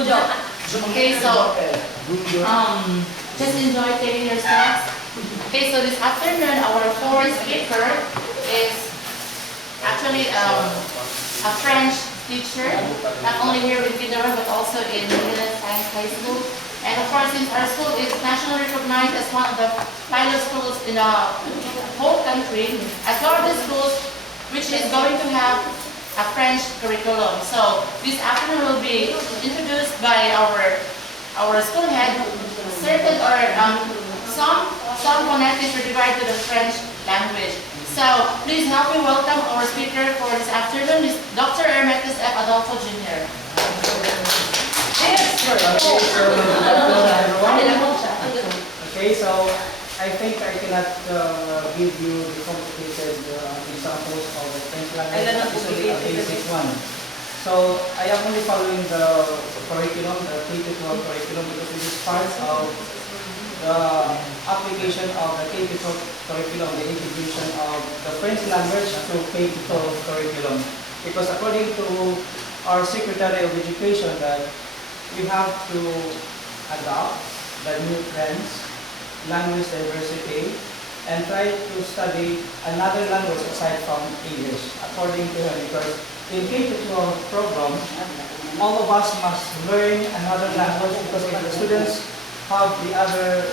Okay, so just enjoy taking your steps. Okay, so this afternoon our fourth speaker is actually a French teacher, not only here in Pindara but also in Manila Science High School. And of course, since our school is nationally recognized as one of the pilot schools in the whole country, as one of the schools which is going to have a French curriculum. So this afternoon will be introduced by our school head, certain or some phonetics with regard to the French language. So please help me welcome our speaker for this afternoon, is Dr. Hermetus F. Adolfo Jr. Okay, so I think I cannot give you the complicated examples of the French language. It's only a basic one. So I am only following the curriculum, the K-12 curriculum, because it is part of the application of the K-12 curriculum, the integration of the French language to K-12 curriculum. Because according to our Secretary of Education, that we have to adopt the new trends, language diversity, and try to study another language aside from English, according to him, because in K-12 program, all of us must learn another language, because if the students have the other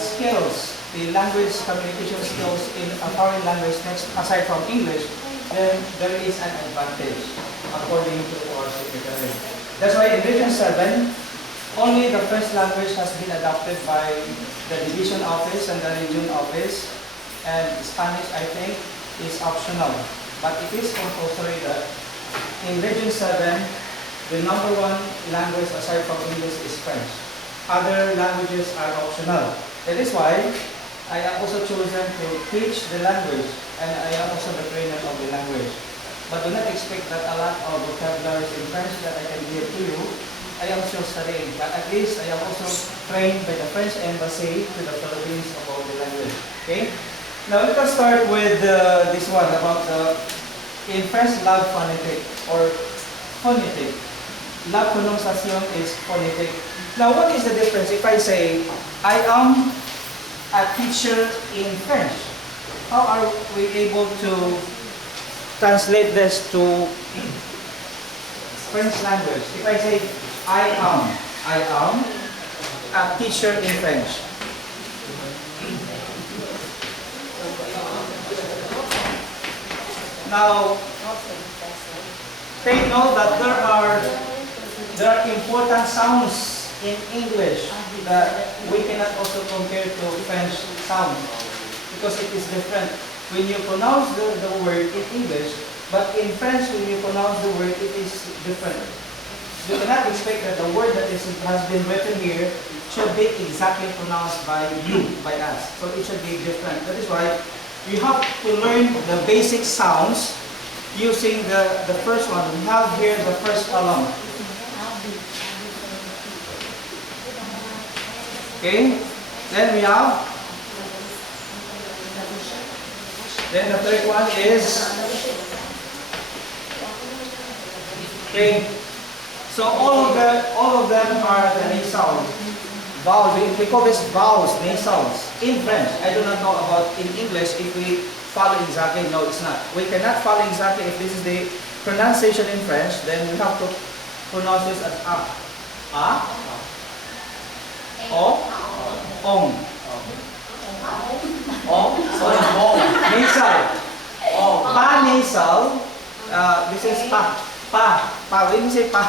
skills, the language communication skills in a foreign language next aside from English, then there is an advantage, according to our secretary. That's why in Region 7, only the French language has been adopted by the division office and the region office, and Spanish, I think, is optional. But it is compulsory that in Region 7, the number one language aside from English is French. Other languages are optional. That is why I am also chosen to teach the language, and I am also the trainer of the language. But do not expect that a lot of vocabularies in French that I can give to you. I am still studying, but at least I am also trained by the French Embassy to the Philippines about the language. Okay? Now let us start with this one about the, in French, love phonetic or phonetic. La prononciation is phonetic. Now what is the difference if I say, I am a teacher in French? How are we able to translate this to French language? If I say, I am a teacher in French. Now, take note that there are important sounds in English that we cannot also compare to French sounds, because it is different. When you pronounce the word in English, but in French, when you pronounce the word, it is different. You cannot expect that the word that has been written here should be exactly pronounced by you, by us. So it should be different. That is why you have to learn the basic sounds using the first one. We have here the first column. Okay? Then we have, then the third one is, okay? So all of them are the nasals. Vowels, we call this vowels, nasals. In French, I do not know about in English if we follow exactly. No, it's not. We cannot follow exactly if this is the pronunciation in French, then we have to pronounce this as a. O, ong. Nasal. Pa nasal. This is pa. When you say pa,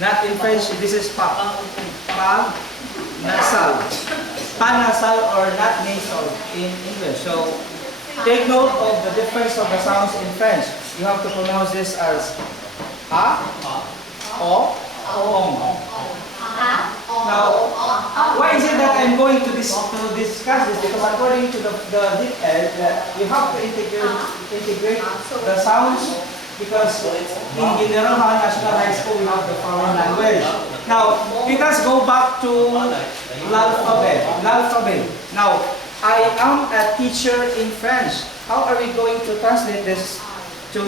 not in French, this is pa. Pa nasal. Pa nasal or not nasal in English. So take note of the difference of the sounds in French. You have to pronounce this as a, o, ong. Now, why is it that I'm going to discuss this? Because according to the DepEd, that you have to integrate the sounds, because in General National High School we have the foreign language. Now, let us go back to l'alphabet. Now, I am a teacher in French. How are we going to translate this to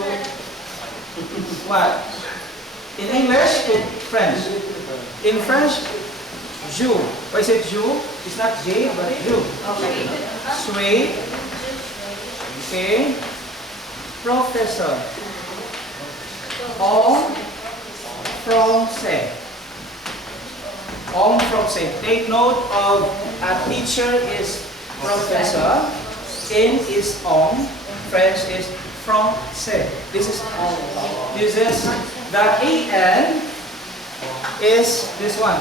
what? In English to French. In French, Jew. Why is it Jew? It's not J, but Jew. Okay. Suis. Okay. Professor. En français. En français. Take note of a teacher is professor. In is en. French is français. This is the en is this one.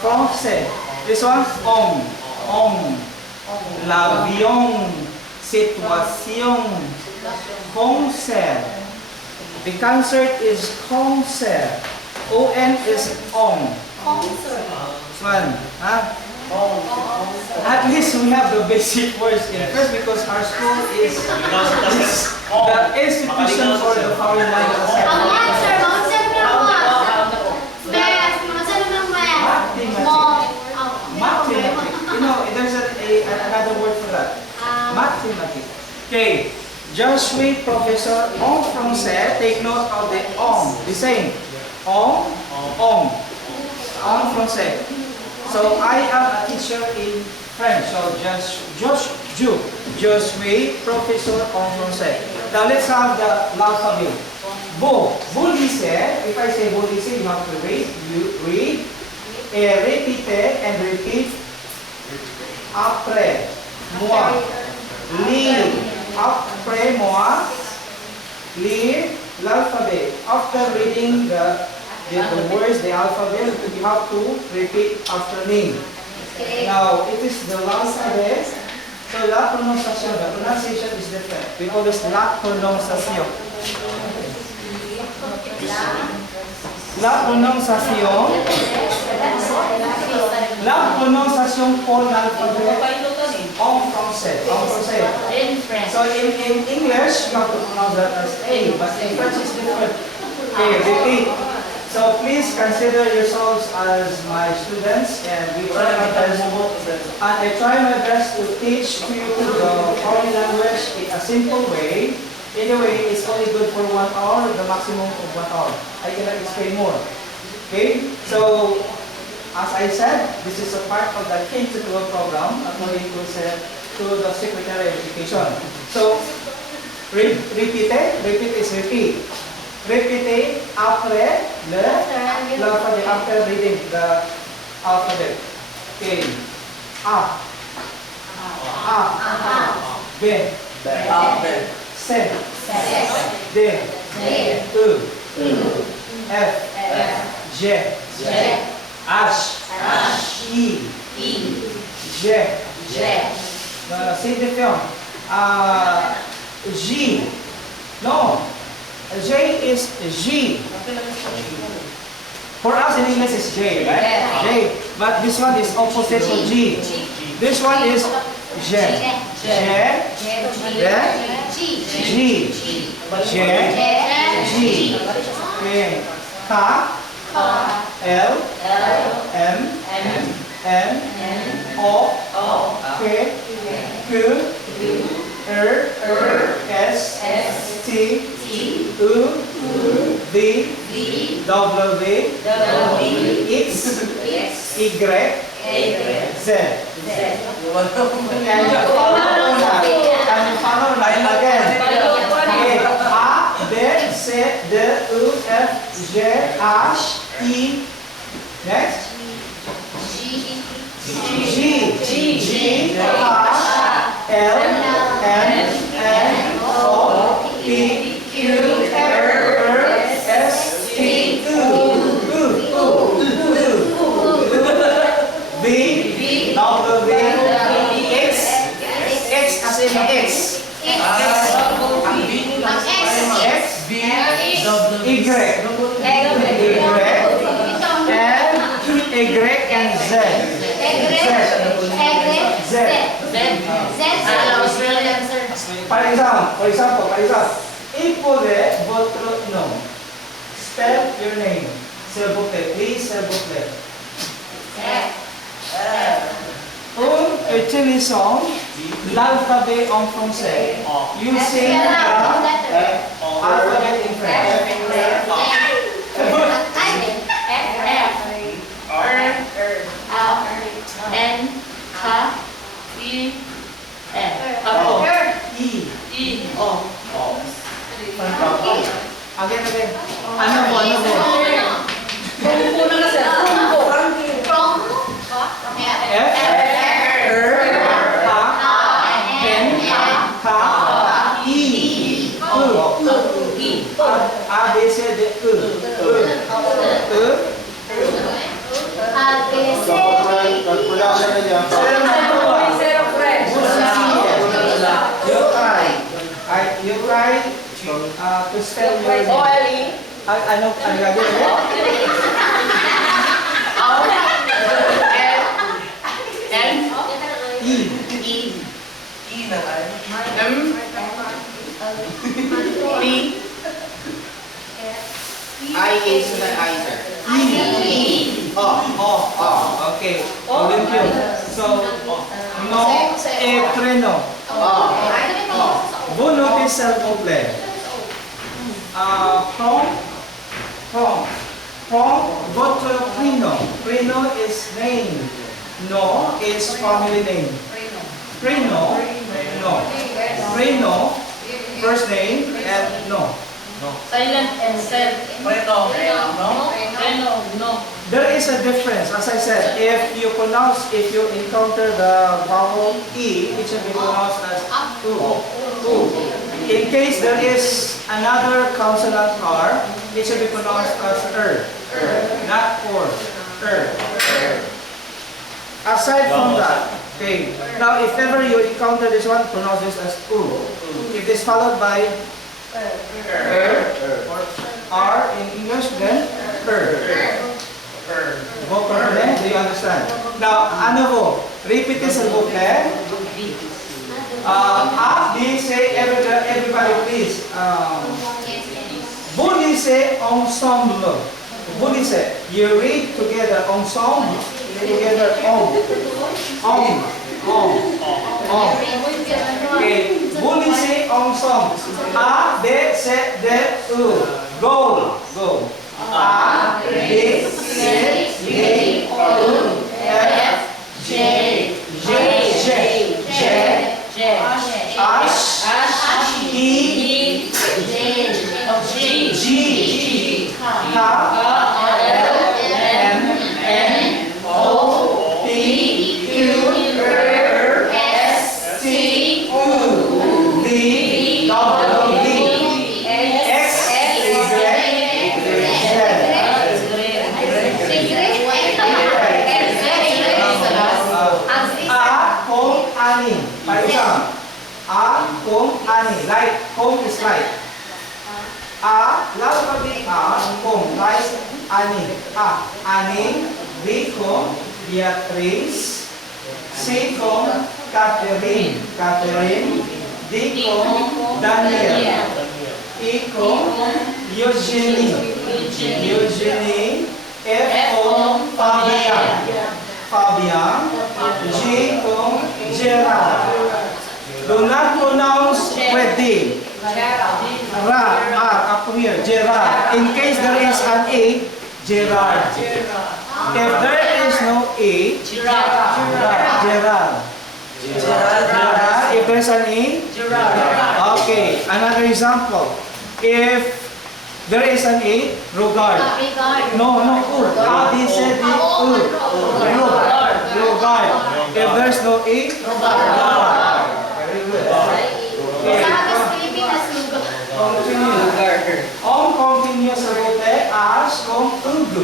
Français. This one on. L'avion. Situation. Concert. The concert is concert. On is on. This one. Huh? At least we have the basic words in first because our school is the institution for the foreign language. Mathematics. You know, there's another word for that. Mathematics. Okay. Je suis professeur en français. Take note of the on. The same. En français. So I am a teacher in French. So je suis professeur en français. Now let's have the alphabet. Vous lisez. If I say vous lisez, you have to read. You read. Répétez and repeat. Après moi. Lire. Après moi. Lire l'alphabet. After reading the words, the alphabet, you have to repeat after me. Okay. Now, it is the alphabet. So, la pronunciation, the pronunciation is different. We call this la prononciation. La prononciation pour l'alphabet en français. In French. So, in English, you have to pronounce that as A, but in French it's different. Okay, repeat. So please consider yourselves as my students, and we try my best. And I try my best to teach to you the foreign language in a simple way. Anyway, it's only good for 1 hour, the maximum of 1 hour. I cannot explain more. Okay? So, as I said, this is a part of the K-12 program according to the Secretary of Education. So, repeat is repeat. Répétez après l'alphabet, after reading the alphabet. Okay. A. B. C. D. E. F. G. H. I. J. C'est différent. J. No. J is G. For us in English it's J, right? Yeah. J. But this one is opposite to G. This one is J. J. G. G. Okay. K. L. M. N. O. P. Q. R. S. T. U. V. W. X. Y. Z. Can you follow line again? Okay. A, B, C, D, U, F, G, H, I. Next. G, H, L, M, N, O, P, Q, R, S, T, U, V, W, X, X as in X. X, B, Y, and Z. Australian, sir. Par exemple, épaulez votre nom. Spell your name. S'il vous plaît, please, s'il vous plaît. Utilisons l'alphabet en français. Using the alphabet in French. kasi. Ano mo? F, Ka, I, A, B, C, D, You try to spell your name. Ano gagawin mo? Okay. Olympio. So, no, treno. Vous notez s'il vous plaît. From votre prénom. Prénom is name. No is family name. Prénom, no. Prénom, first name, and no. Silent and self. No. There is a difference. As I said, if you encounter the vowel E, it should be pronounced as U. In case there is another consonant R, it should be pronounced as not or. Aside from that, okay. Now, if ever you encounter this one, pronounce this as U. If it's followed by or R in English, then Do you understand? Now, ano po? Repeat this s'il vous plaît. A, B, C, everybody please. Vous lisez ensemble. Vous lisez. You read together ensemble. Together Okay. Vous lisez ensemble. A, B, C, D, U. Go. A, B, C, D, U, F, G, H, I, G, K, L, M, N, O, P, Q, R, S, T, U, V, W, X, Like home is like. Last of the home, like ani. Ani, B home, Beatrice, C home, Catherine, D home, Daniel, E home, Eugenie, F home, Fabian, G home, Gerard. Do not pronounce wedding. R up here, Gerard. In case there is an A, Gerard. If there is no A, Gerard. If there's an A, Gerard. Okay, another example. If there is an A, regard. No, U. A, B, C, D, U. Regard. If there's no A, regard. Continuous rote as ugu.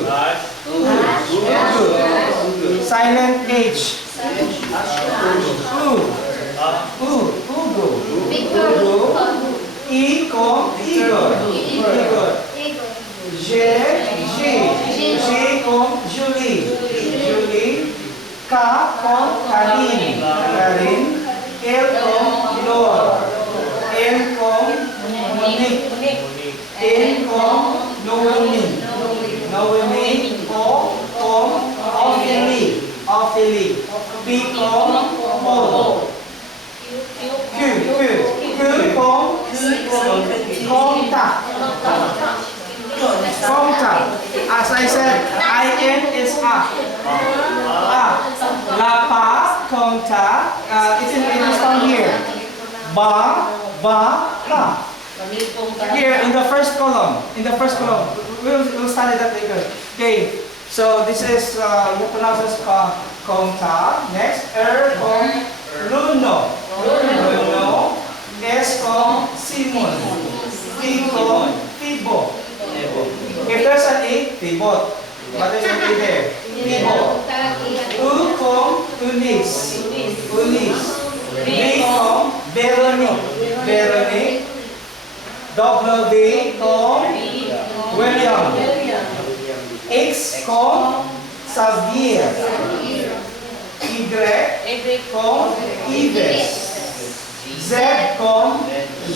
Silent H. Ugu. E com Igor. G com Julie. K com Karin. L com Lord. M com Monique. N com Noemi. O com Ophelie. P com Paul. Q com Contact. As I said, IN is up. La paz, contact. It is found here. Ba, ka. Here in the first column, we'll study that later. Okay, so this is you pronounce as Kongta. Next, Runo. Runo. S Simon. T Tibo. If there's an A, Tibot. What is an A there? Tibot. U Unis. Unis. V Veronique. Veronique. W William. X Xavier. Y Yves. Z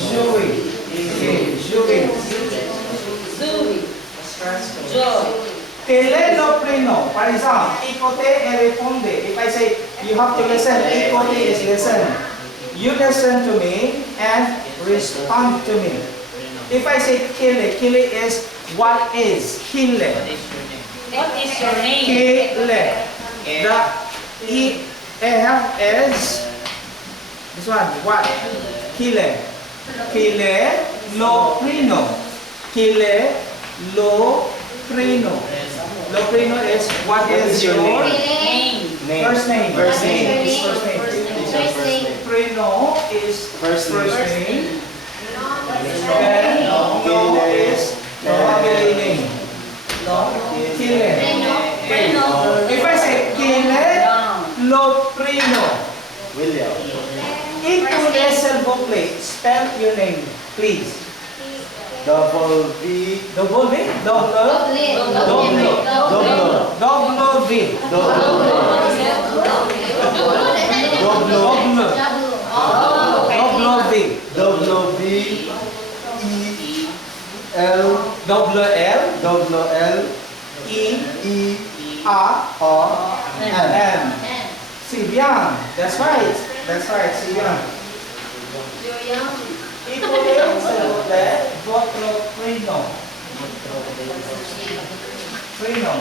Joey. Joey. Telelopreno. For example, ikote e responde. If I say you have to listen, ikote is listen. You listen to me and respond to me. If I say kile, kile is what is. Kile. What is your name? Kile. The is this one. What? Kile. Kile lopreno. Kile lopreno. Lopreno is what is your Name. first name. First name. Is first name. Preno is first name. Then no is family name. Kile. Okay. If I say Kile Lopreno, William. into lesson booklet, spell your name, please. Double V. Double V? Double V. W V E L Double L L E E A R N. N. Sibian. That's right. That's right. Sibian. Ito sa Votro Preno. Preno.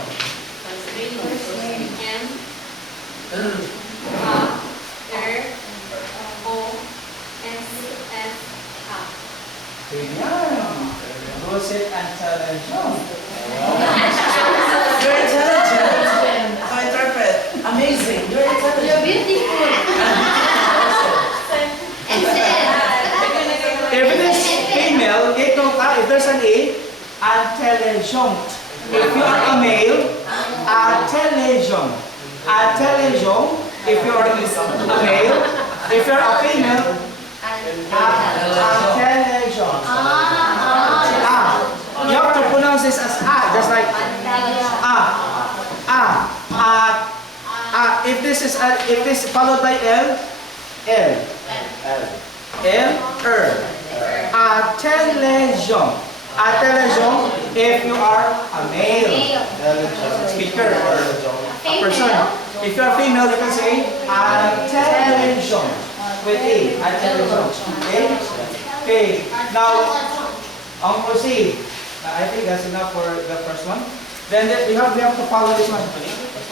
Sibian. Roset and Talanjon. You're intelligent. I interpret. Amazing. You're intelligent. If it is female, if there's an A, intelligent. If you are a male, intelligent. Intelligent. If you are a male, if you are a female, intelligent. You have to pronounce this as A, just like if this is followed by L, L, intelligent. Intelligent if you are a male speaker or a person. If you are female, you can say intelligent with A. Intelligent. Okay. Okay. Now, proceed. I think that's enough for the first one. Then we have to follow this one.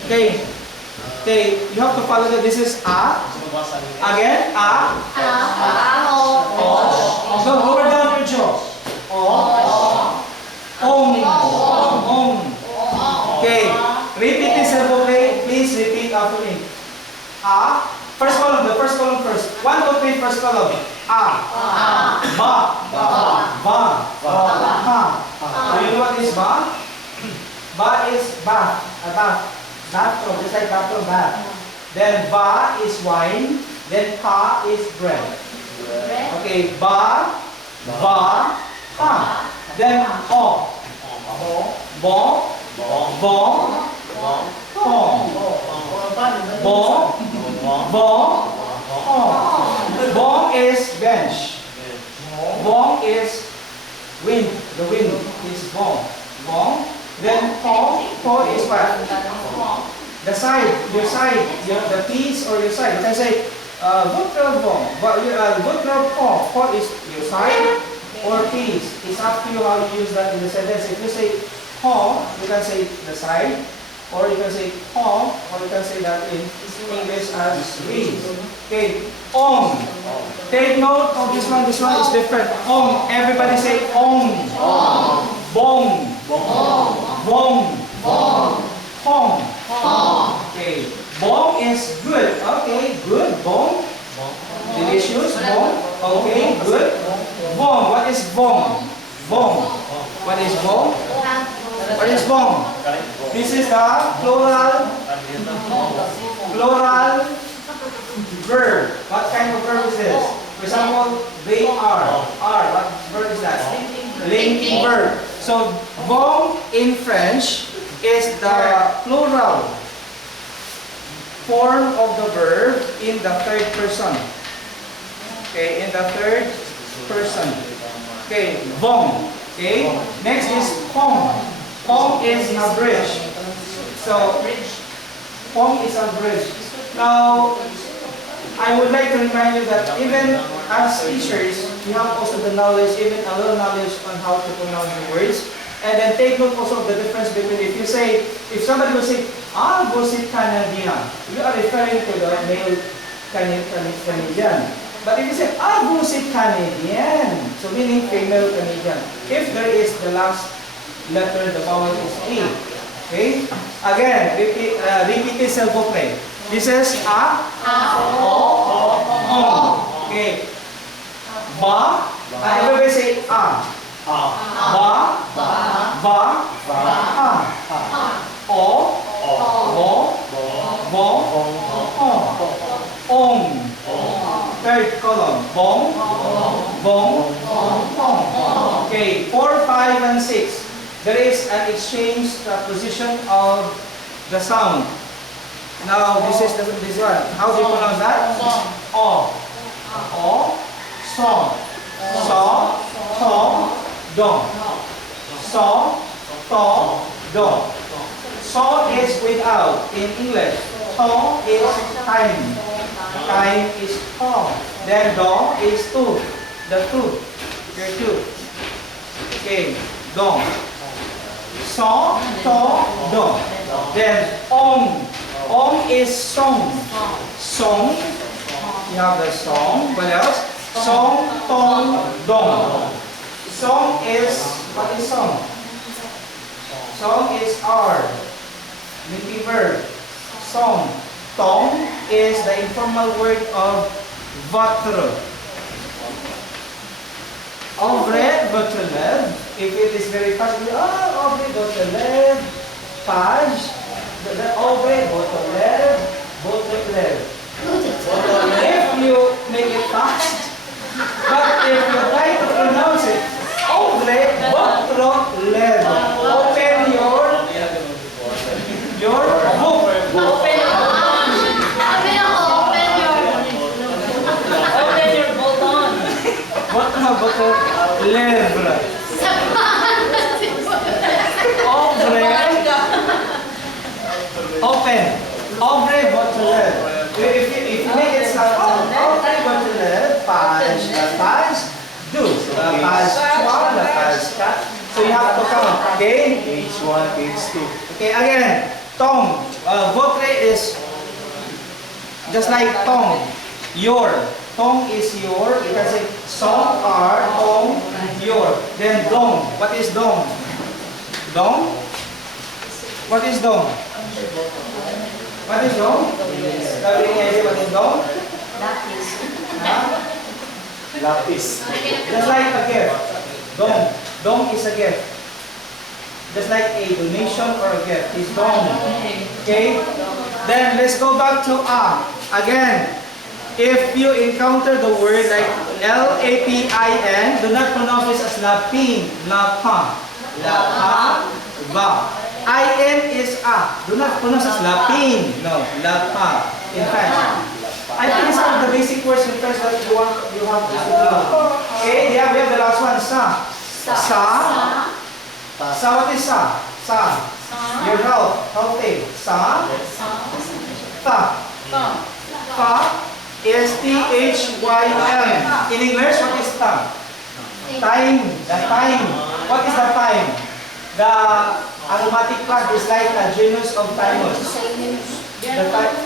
Okay. Okay. You have to follow that. This is A. Again. A. O. So lower down your jaw. Om. Okay. Repeat this vocabulary. Please repeat after me. A. First column. The first column first. 1, 2, 3. First column. A. Ba. Do you know what is ba? Ba is bath. A bath. Bathroom. Just like bathroom, bath. Then ba is wine. Then pa is bread. Okay. Ba. Ha. Then o. Bo. Bong is bench. Bong is wind. The wind is bong. Then po is what? The side, your side, the piece or your side. You can say Votro bong. Votro po is your side or piece. It's up to you how you use that in the sentence. If you say po, you can say the side. or you can say Ong, or you can say that in English as we. Okay, Ong. Take note of this one is different. Ong, everybody say Ong. Bong. Bong. Hong. Okay, bong is good. Okay, good. Bong. Delicious. Bong. Okay, good. Bong. What is bong? Bong. What is bong? What is bong? This is the plural verb. What kind of verb is this? For example, they are. Are. What verb is that? Linking verb. So, bong in French is the plural form of the verb in the third person. Okay, in the third person. Okay, bong. Okay, next is pong. Pong is a bridge. So, pong is a bridge. Now, I would like to remind you that even as teachers, we have also the knowledge, even a little knowledge on how to pronounce the words. And then take note also of the difference between if somebody will say, vous êtes Canadien, you are referring to the male Canadian. But if you say, vous êtes Canadian, so meaning female Canadian. If there is the last letter, the vowel is A. Okay? Again, repeat it s'il vous plaît. This is a, o. Okay. Ba, everybody say a. Ba, o, ong. Third column, bong, ong. Okay, 4, 5, and 6. There is an exchange position of the sound. Now, this one. How do you pronounce that? O, song. So, to, do. So, to, do. So is without in English. To is time. Time is to. Then do is to. The two. Your two. Okay. Do. So, to, do. Then ong. Ong is song. Song. You have the song. What else? Song, tong, dong. Song is, what is song? Song is R. Linking verb. Song. Tong is the informal word of votre. Ouvre votre lèvre. If it is very fast, ouvre votre lèvre. Page. Ouvre votre lèvre. Votre lèvre. If you make it fast, but if you try to pronounce it, ouvre votre lèvre. Open your book. Open your button. Votre lèvre. Open. Ouvre votre lèvre. If you make it sound, ouvre votre lèvre, page 2, page 3, page 4. So you have to count, okay? Page 1, page 2. Okay, again, tong. Votre is just like tong. Your. Tong is your. You can say song, are, tong, your. Then dong. What is dong? Dong? What is dong? What is dong? Any idea what is dong? Lapis. Just like a gift. Dong. Dong is a gift. Just like a donation or a gift. Is dong. Okay? Then let's go back to a. Again, if you encounter the word like L-A-P-I-N, do not pronounce this as lapin. Lapa. Lapa. Va. I-N is a. Do not pronounce as lapin. No. Lapa. In French. I think it's one of the basic words in French that you have to know. Okay, yeah, we have the last one. Sa. Sa. Sa, what is sa? Sa. Your health. Healthy. Sa. Ta. Ta is T-H-Y-M. In English, what is ta? Time. The time. What is the time? The aromatic plant is like a genus of thymus.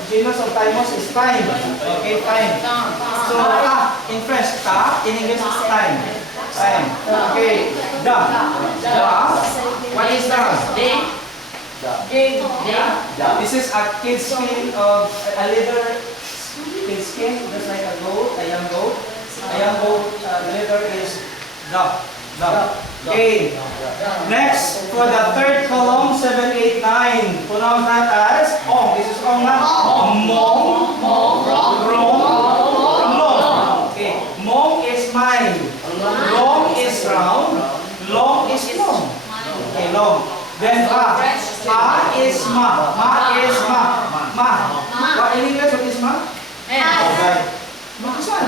Genus of thymus is thyme. Okay, thyme. So, in French, ta, in English is thyme. Thyme. Okay, da. What is da? This is a kid skin of a leather kid skin, just like a goat, a young goat. A young goat leather is da. Okay. Next, for the third column, 7, 8, 9. Pronounce that as ong. This is ong na. Mong. Rong. Long. Okay. Mong is mine. Long is round. Long is long. Okay, long. Then is ma. Ma is ma. What in English, what is ma? Okay. Ma is what?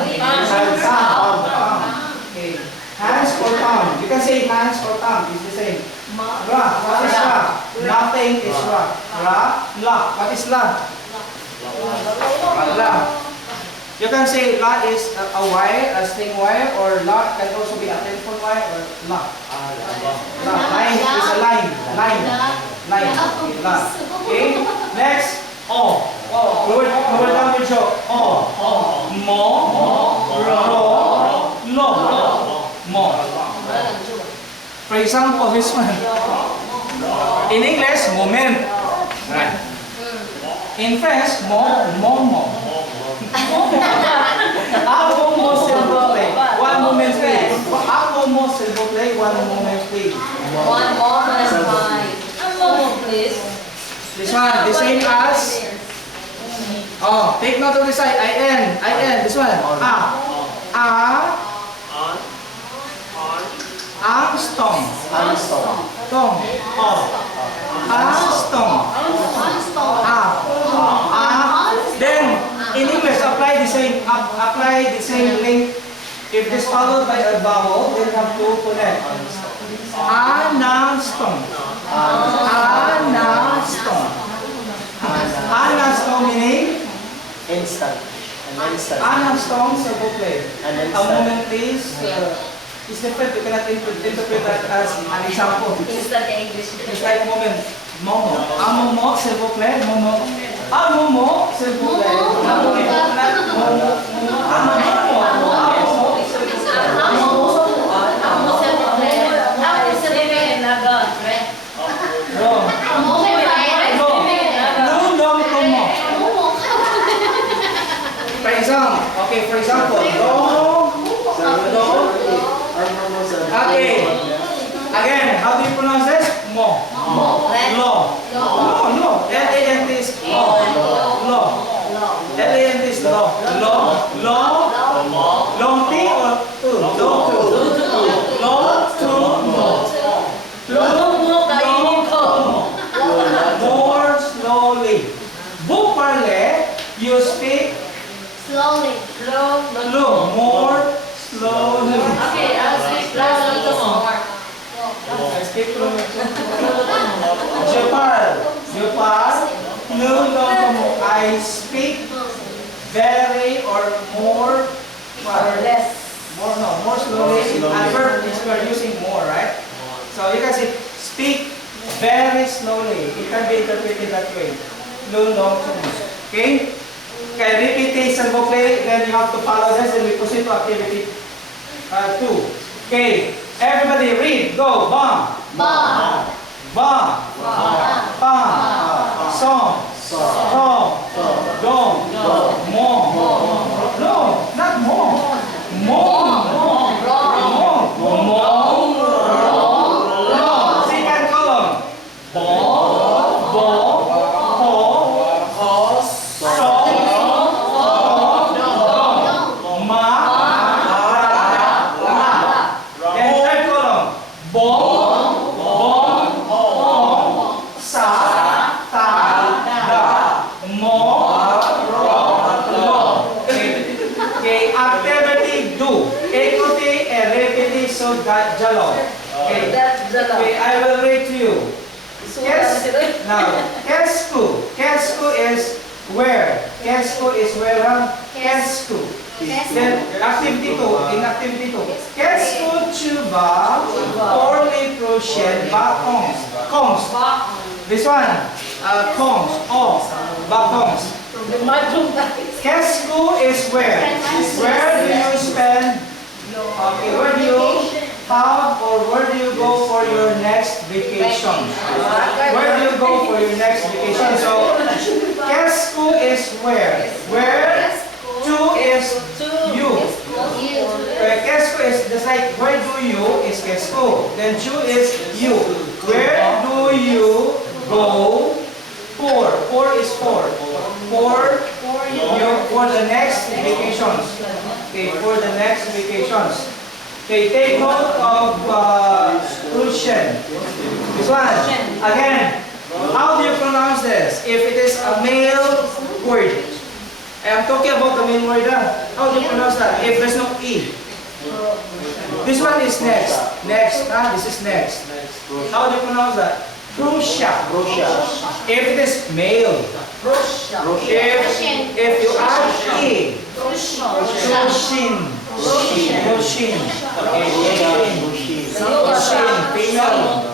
Okay. Hands or thumb. You can say hands or thumb. It's the same. Ra. What is ra? Nothing is ra. La. What is la? La. You can say la is a wire, a string wire, or la can also be a telephone wire, or la. La. Line is a line. Line. Okay, la. Okay. Next. O. Lower down with your O. Mo. Ro. Lo. Mo. For example, this one. In English, moment. Right. In French, momo. Momo, s'il vous plaît. One moment, please. Momo, s'il vous plaît. One moment, please. One moment, fine. One moment, please. This one, the same as. Oh, take note of this side. I-N. This one. Armstrong. Tong. Armstrong. Then in English, apply the same link. If this followed by a vowel, then have to connect. Armstrong. Armstrong meaning Instant. An instant. Armstrong, s'il vous plaît. An A instant. moment, please. It's different. You cannot interpret that as an example. Instant English. It's like moment. Momo. Momo, s'il vous plaît. Momo. Momo, s'il vous plaît. Momo. For example, okay. Again, how do you pronounce this? Mo. Lo. L-A-N is lo. L-A-N is lo. Long T or tu? More slowly. Vous parlez, you speak Slowly. more slowly. Okay, I'll speak more. I speak Je parle, I speak very or more, Less. more slowly. Adverb is we are using more, right? So you can say speak very slowly. It can be interpreted that way. Okay? Okay, repetition, okay, then you have to follow this and we proceed to activity 2. Okay, everybody read, go, ba, pa, song, dong, mo, no, not mo, second column, Jalo. Okay. Okay, I will read to you. Now, Kesku is where? Kesku is where? Kesku. Then, activity 2. In activity 2. Kesku chuba poorly Prussian, ba, kongs. Kongs. This one, kongs, oh, ba, kongs. Kesku is where? Where do you spend, okay, where do you have or where do you go for your next vacation? Where do you go for your next vacation? So, Kesku is where? Where? To is you. Kesku is just like where do you is Kesku. Then chu is you. Where do you go for? For is for. For the next vacations. Okay, for the next vacations. Okay, take note of Prussian. This one. Again, how do you pronounce this? If it is a male word. I'm talking about the main word. How do you pronounce that? If there's no E. This one is next. Next. This is next. How do you pronounce that? Prussia. If it is male. If you add E. Prushin. Prushin. Prushin. Female.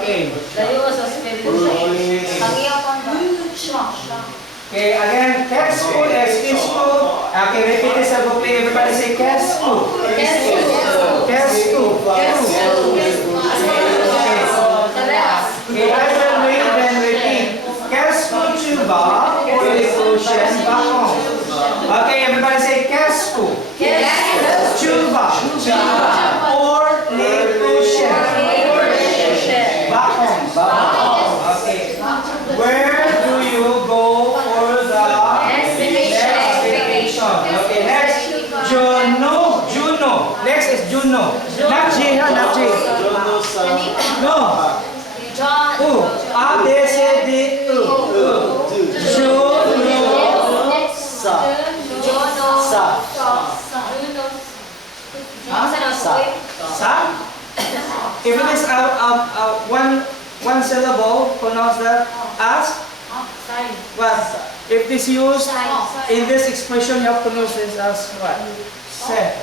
Okay. Okay, again, Kesku is Kesku. Okay, repeat this alphabet. Everybody say Kesku. Kesku. Okay, I will read then repeat. Kesku Chuba or Prussian Bakong. Okay, everybody say Kesku. Chuba. Or Prussian Bakong. Okay. Where do you go for the next vacation? Okay, next. Juno. Next is Juno. Not J, not J. No. A, B, C, D, U. Juno. Sa? If it is one syllable, pronounce that as what? If this used in this expression, you have to pronounce this as what? Se.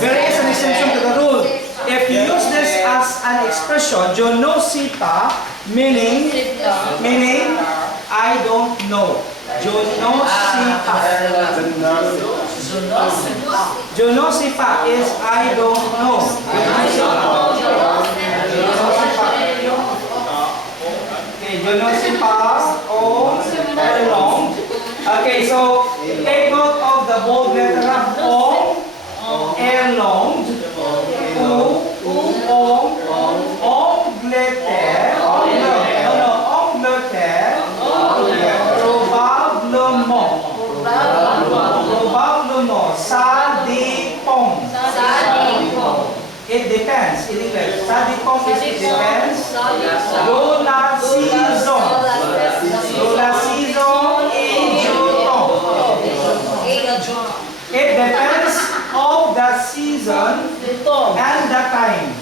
There is an exception to the rule. If you use this as an expression, jonosita, meaning I don't know. Jonosita. Jonosipa is I don't know. Okay, Jonosipa o long. Okay, so take note of the bold letter O, long, Sadipong. It depends. In English, sadipong is it depends. Lola season. Lola season injutong. It depends of the season and the time.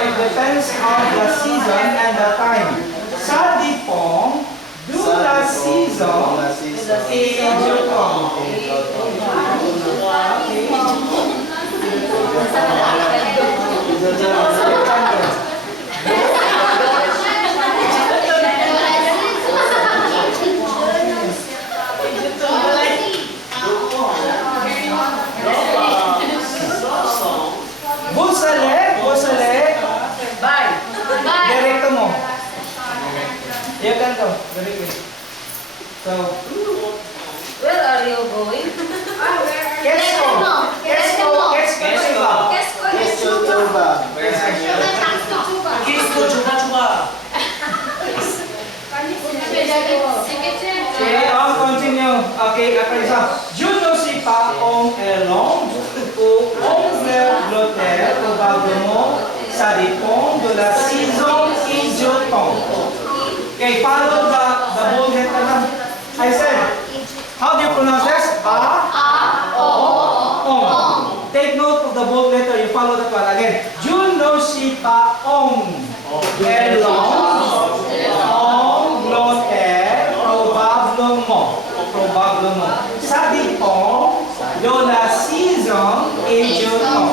It depends on the season and the time. Sadipong Dula season injutong. Busale. Bye. Direkto mo. You can go. Very good. So, Where are you going? Kesko. Okay, I'll continue. Okay, after this, Juno si paong elong, gloter, bagomo, sadipong, dula season, ijotong. Okay, follow the bold letter. I said, how do you pronounce this? Ong. Take note of the bold letter. You follow that one again. Juno si paong elong, gloter, probablo mo. Sabi po, Lola season, age mo.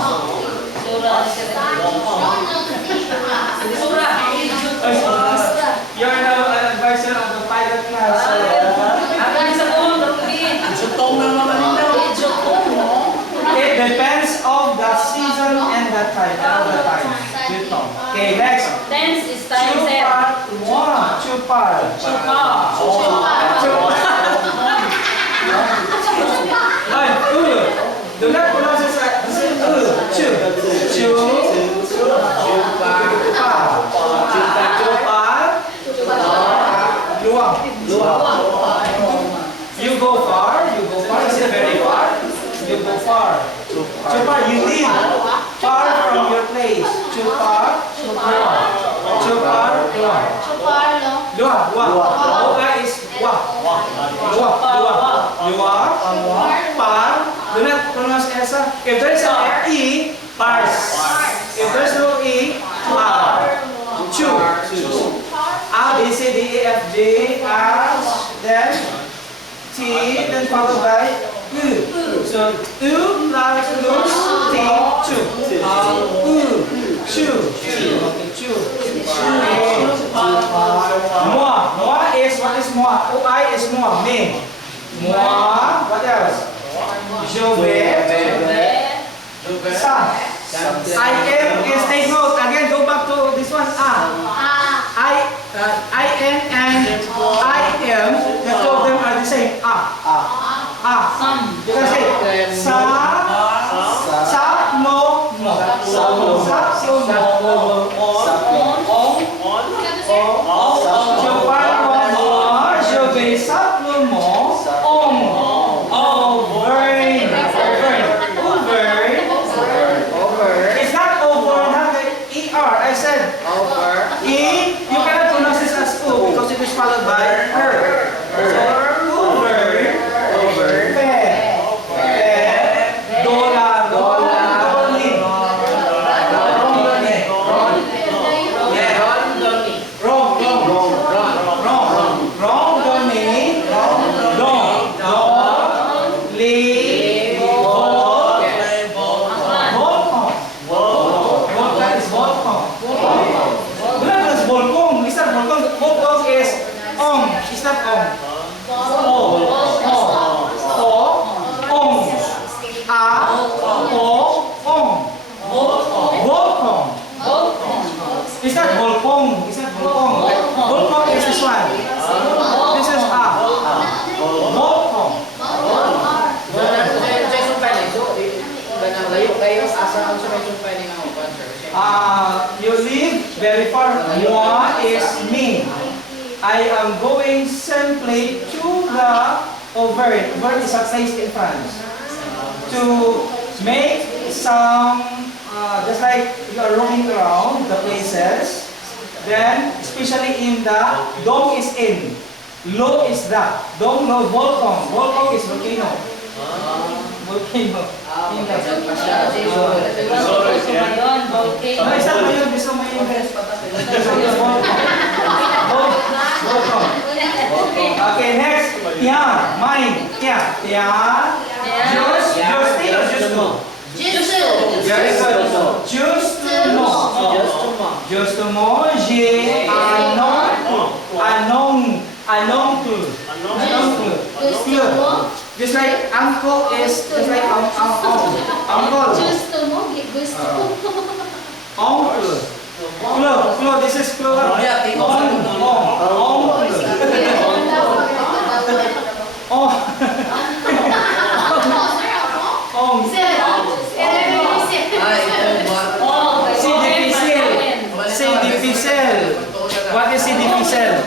time, all the time. Chutong. Okay, next. Dance is time set. Chupar. Ay, do not pronounce it as Luang. You go far. Is it very far? You go far. Chupar, you live far from your place. Chupar, luang. Luang. Oa is wa. Luang. Par. Do not pronounce esa. If there is an e, pars. If there is no e, par. Chu. A, B, C, D, E, F, G, R, then T, then followed by U. So U plus looks T, chu. Chu. Okay, chu. Moi is, what is moi? O-I is moi, me. Moi, what else? Je sa. I am is, take note, again go back to this one, I am and I am, the two of them are the same. You can say sa no mo. Je parle moi, je vais simplement It's not over, not the ER. I said E, you cannot pronounce this as U because it is followed by her. So, It's not Volpong. Volpong is this one. This is Volpong. You live very far. Moi is me. I am going simply to the Auvergne. Auvergne is a place in France. To make some, just like you are roaming around the places, then especially in the, dome is in, low is that, dome, no, volcano. Volcano is volcano. Volcano. Isa mo yun, gusto mo yun. Okay, next. Tian, mine. Tian. Just very good. Justement, j'ai un oncle. Just like uncle is just like uncle. Oncle. Clo, this is clo. C'est difficile. What is difficile?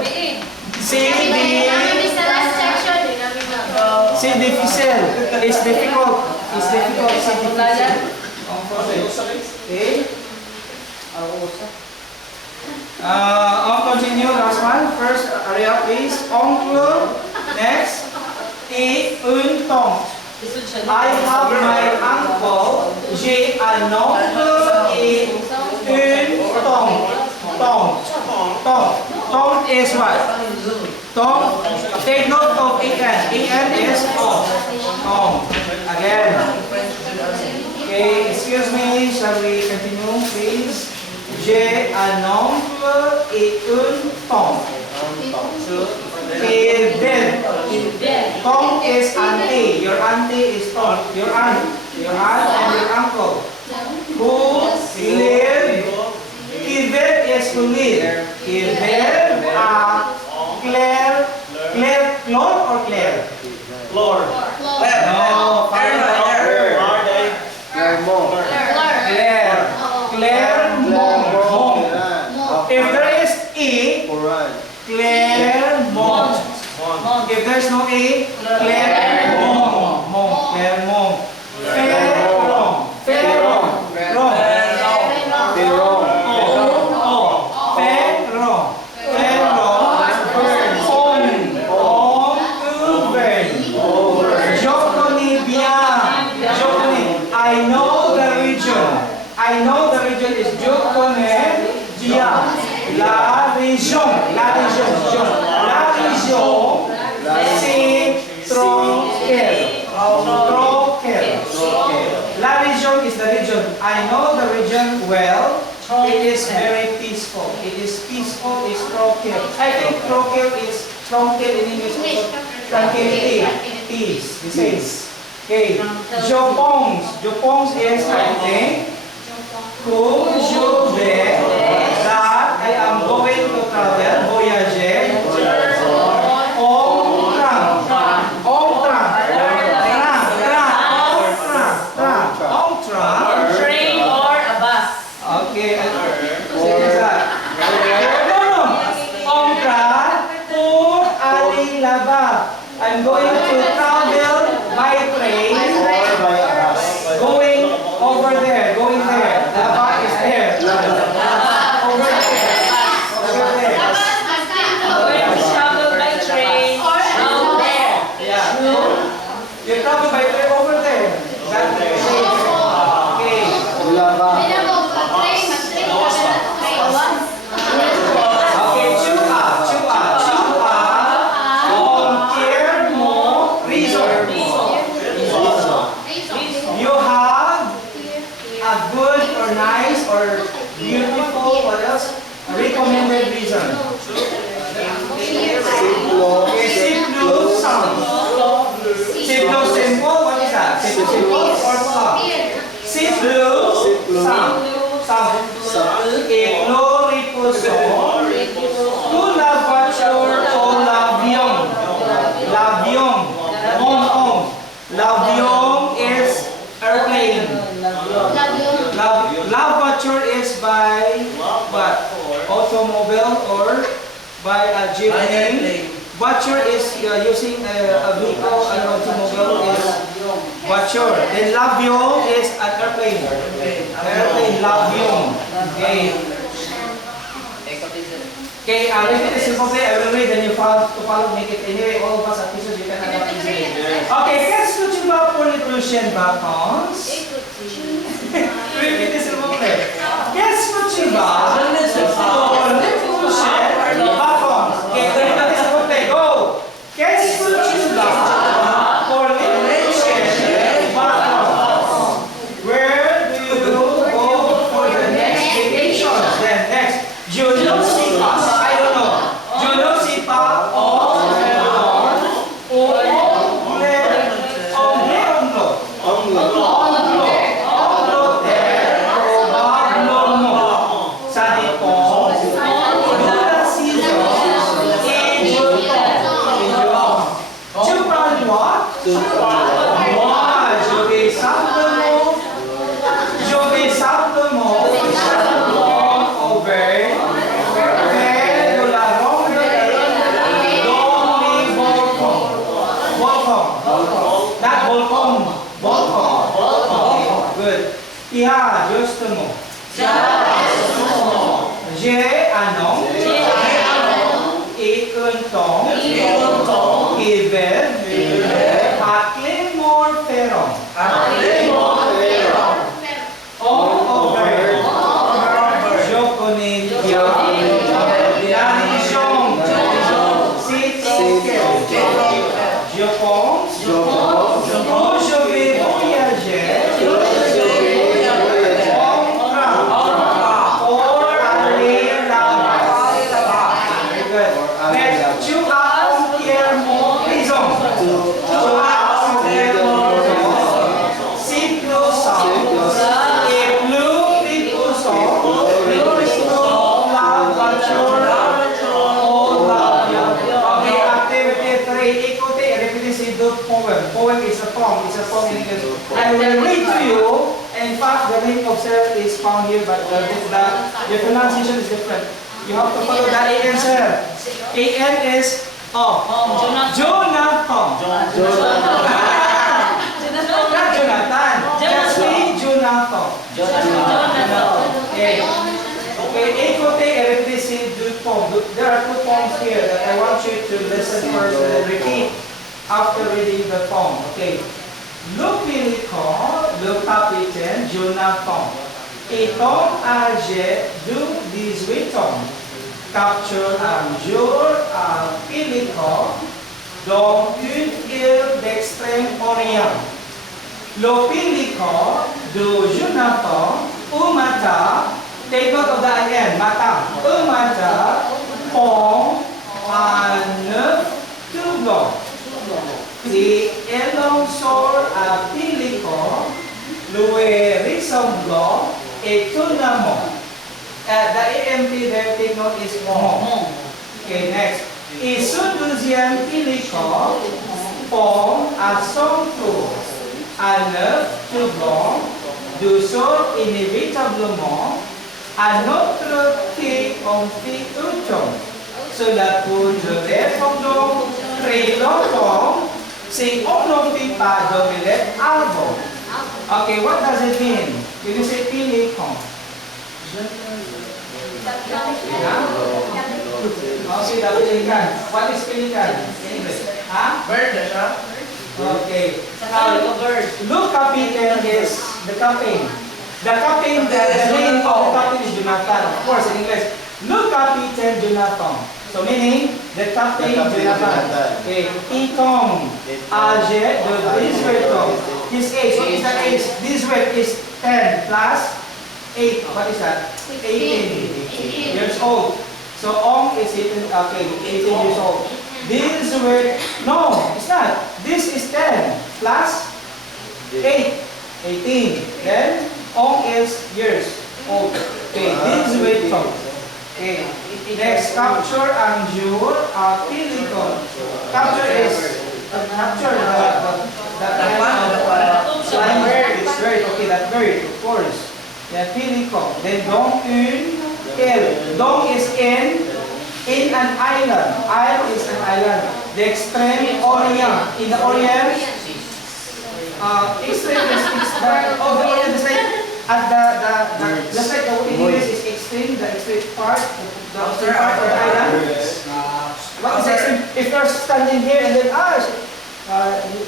C'est difficile. It's difficult. It's difficult. Okay. I'll continue. Last one. First area, please. Oncle. Next. Et une tante. I have my uncle. J'ai un oncle et une tante. Tante is what? Tante. Take note of en. En is on. Again. Okay, excuse me. Shall we continue, please? J'ai un oncle et une tante. Et then, tante is auntie. Your auntie is tante. Your aunt and your uncle. Who lead. Hiver, Claire, Claude or Claire? Lord. No, Clermont. Claire. Clermont. If there is E, Quran. Clermont. If there's no E, Clermont. Clermont. Ferron. Ferron. Ferron. I know the region is Joconegia. La région. La région is the region. I know the region well. It is very peaceful. It is peaceful. It's tranquil. I think tranquil is tranquil in English. Tranquility. Peace. It says. Okay. Jopongs is I think. Kung je vais, that I am going to travel, voyager, Train or a bus. Okay. Pour aller là-bas. I'm going to travel by train. Going over there. Going there. Laba is there. Over there. Over there. Going to travel by train. Out there. Yeah. You travel by train over there. Exactly. Okay. Ulava. Okay, Chua. Clermont Resort. You have a good or nice or beautiful, what else? A recommended reason. Okay, simple sound. Simple, what is that? Simple or sound? Simple sound. Iplo, riposo. Tu la voiture o l'avion. L'avion. L'avion is airplane. La voiture is by what? Automobile or by a jeepney. Voiture is using a vehicle, an automobile is voiture. Then l'avion is an airplane. Airplane, l'avion. Okay. Okay, repeat the simple play. I will read and you follow to follow, make it anyway. All of us are teachers, you can adapt easily. Okay, qu'est-ce que tu vas pour les prochaines vacances? Repeat the simple play. Qu'est-ce que tu vas pour les prochaines vacances? Okay, repeat the simple play. Go! Qu'est-ce que tu vas pour les prochaines vacances? Where do you go for the next vacation? Then next, je ne sais pas. I don't know. Je ne sais pas. Ça dépend de la saison et du temps. Tu parles moi? Moi, je vais simplement over de la randonnée dans les volcans. Not volcan. Good. Yeah, justement. J'ai un nom et un temps hiver à Clermont-Ferrand. Je connais bien la région. Je pense que je vais voyager en train pour aller là-bas. spell is found here, but the pronunciation is different. You have to follow the AN, sir. AN is Jonathan. Not Jonathan. Just say Jonathan. Okay. Okay, écoutez et répétez deux poems. There are two poems here that I want you to listen first and then repeat after reading the poem. Okay. Le pélican, le capitaine Jonathan, étant âgé de 18 ans, capture un jour un pélican dans une île d'Extrême-Orient. Le pélican de Jonathan, au matin, take note of the IN, matin, au matin, pond un œuf tout blanc. Et élançant un pélican, lui ressemblant étonnamment. The AMP there, take note, is mon. Okay, next. Et ce deuxième pélican pond à son tour un œuf tout blanc, de sorte inévitablement à notre quai en fit autant. Cela peut durer pendant très longtemps si on ne fit pas d'omelette avant. Okay, what does it mean? When you say pélican? Okay, the pelican. What is pelican in English? Huh? Bird na siya. Okay. Now, le capitaine is the captain. The captain, the name of the captain is Jonathan. Of course, in English, le capitaine Jonathan. So meaning, the captain Jonathan. Okay. Étant âgé de 18 ans. His age, what is that age? This weight is 10 plus 8. What is that? 18 years old. So Ong is 18, okay, 18 years old. This weight, no, it's not. This is 10 plus 8, 18. Then Ong is years old. Okay, this weight from. Okay, next, capture un jour a pélican. Capture is capture the bird. It's bird. Okay, that bird, of course. Yeah, pélican. Then dans une île. Dans is in an island. Isle is an island. The extreme Orient. In the Orient, extreme is the Orient is like at just like the English is extreme, the extreme part, the extreme part of the island. What is extreme? If you're standing here and then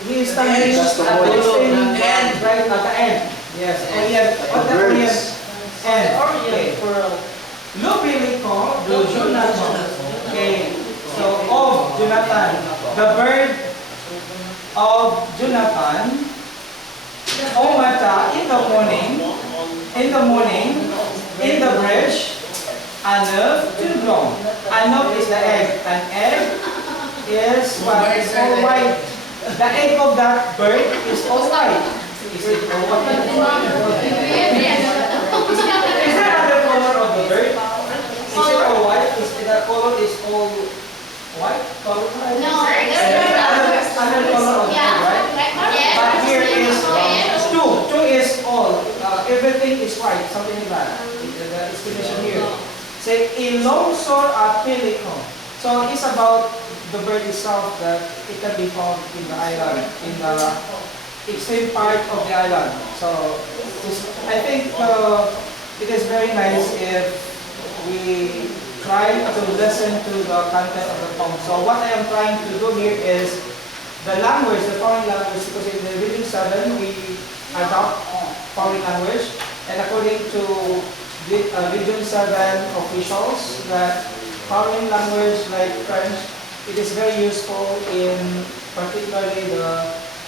we standing at the extreme end, right at the end. Yes, Orient. What the Orient end? Okay. Le pélican de Jonathan. Okay, so of Jonathan, the bird of Jonathan. Au matin, in the morning, in the bridge, un œuf tout blanc. Un œuf is the egg. An egg is what is all white. The egg of that bird is all white. Is it all white? Is there another color of the bird? Is it all white? Is the color is all white? Color? No, Another color of the bird, right? But here is two is all. Everything is white, something like that. The explanation here. Say élançant a pélican. So it's about the bird itself that it can be found in the island, in the extreme part of the island. So I think it is very nice if we try to listen to the content of the poem. So what I am trying to do here is the language, the foreign language, because in the reading 7 we adopt foreign language, and according to Region 7 officials, that foreign language like French, it is very useful in particularly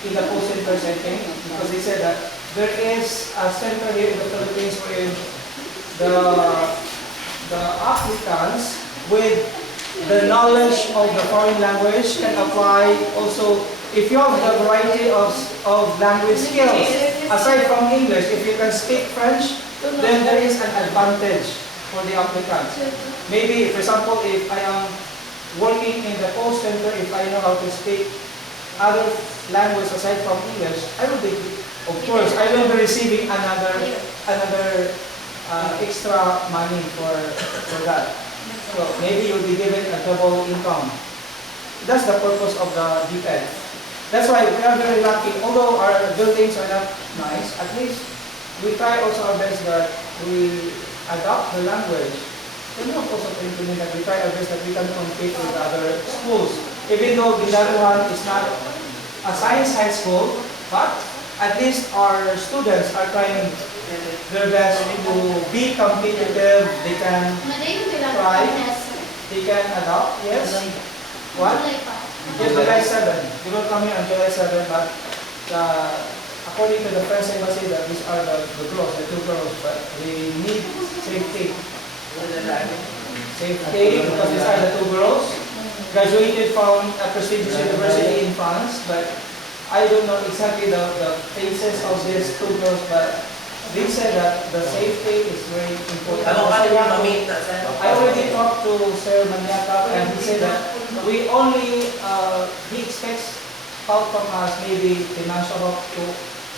in the post-center setting, because they said that there is a center here in the Philippines where the applicants with the knowledge of the foreign language can apply also. If you have the variety of language skills, aside from English, if you can speak French, then there is an advantage for the applicants. Maybe, for example, if I am working in the call center, if I know how to speak other language aside from English, I will be, of course, I will be receiving another another extra money for that. So maybe you'll be given a double income. That's the purpose of the DepEd. That's why we are very lucky. Although our buildings are not nice, at least we try also our best that we adopt the language. We not also to implement that we try our best that we can compete with other schools. Even though Gindaruhan is not a science high school, but at least our students are trying their best to be competitive. They can try, they can adopt, yes. What? Yes, July 7. They will come here on July 7, but according to the French embassy, that these are the girls, the 2 girls, but we need safety. Safety, because these are the 2 girls, graduated from a prestigious university in France, but I don't know exactly the faces of these 2 girls, but they said that the safety is very important. I already talked to Sir Maniaka, and he said that we only, he expects help from us, maybe financial help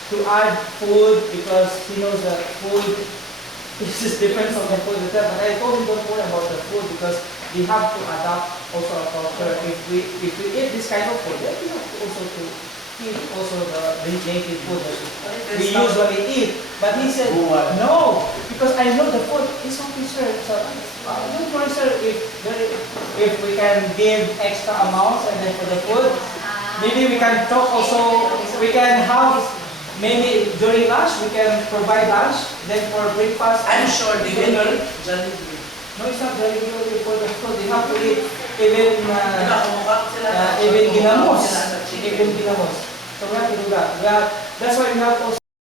to add food, because he knows that food is different from the food itself. But I told him don't worry about the food, because we have to adapt also our culture. If we eat this kind of food, then we have to also to eat also the native food that we usually eat. But he said, no, because I know the food is okay, sir. So don't worry, sir, if we can give extra amounts and then for the food, maybe we can talk also, we can have, maybe during lunch, we can provide lunch, then for breakfast. I'm sure they will eat No, it's not very good for the food. They have to eat even ginamos. Even ginamos. So we have to do that. That's why we have also